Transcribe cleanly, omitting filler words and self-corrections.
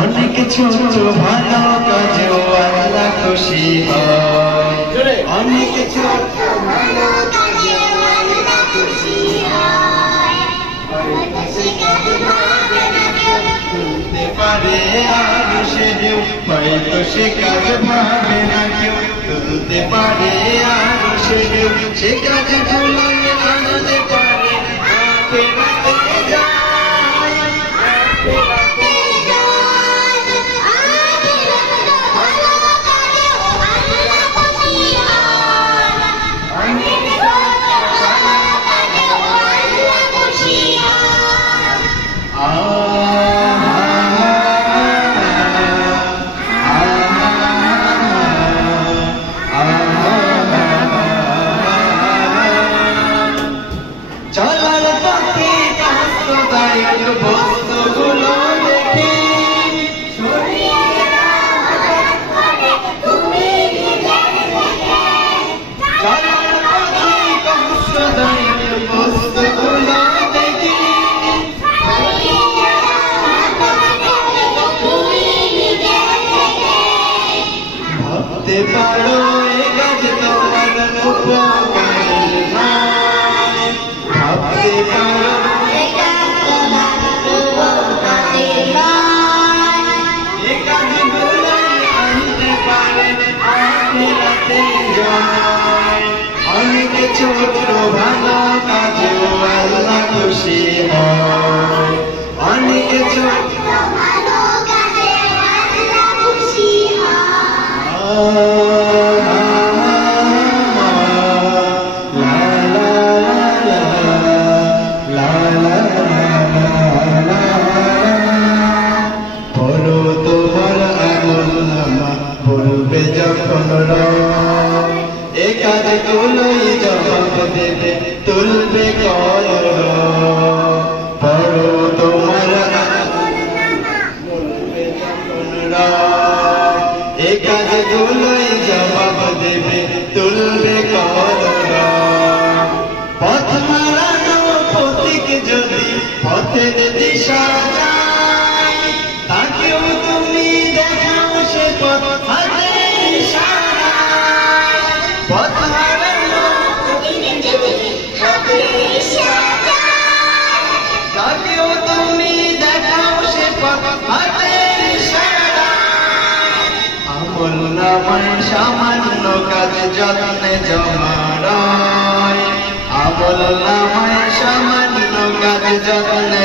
অনেক ছোট ভালো কাজেও আল্লাহ খুশি হয়। অনেক ছোট ভালো কাজেও আল্লাহ খুশি হয়। তুলতে পারে আর সে ঢেউ, হয়তো সে কাজ ভাবে না কেউ। তুলতে পারে আর সে ঢেউ, সে কাজ ভুলে আনতে পারে। আখেরাতে যায়, আখেরাতে যায়, আখেরাতে ভালো কাজেও আল্লাহ খুশি হয়। অনেক ছোট ভালো কাজেও আল্লাহ খুশি হয়। চলার পথে কষ্টদায়ক বস্তুগুলো দেখে চলার পথে কষ্টদায়ক বস্তুগুলো দেখে ভাবতে পারো এ কাজ তোমার উপকারের নয়। ভাবতে পারো এ কাজ তোমার উপকারের নয়। এ কাজগুলোই আনতে পারে আখিরাতে জয়। অনেক ছোট ভালো কাজেও আল্লাহ খুশি হয়। অনেক ছোট ভালো কাজেও আল্লাহ খুশি হয়। পড়ো তোমার আমলনামা, বলবে যখন রয়, এ কাজগুলোই জবাব দেবে, তুলবে কলম। পড়ো তোমার আমলনামা, বলবে যখন রয়, এ কাজগুলোই জবাব দেবে, তুলবে কলম। পথ হারানো পথিক যদি পথের দিশা যায়, তাকেও তুমি দেখাও সে পথ হাতের ইশারায়। পথ হারানো পথিক যদি পথের দিশা যায়, তাকেও তুমি দেখাও সে পথ হাতের ইশারায়। আমলনামায় সামান্য কাজ যত্নে জমা রয়। আমলনামায় সামান্য কাজ যত্নে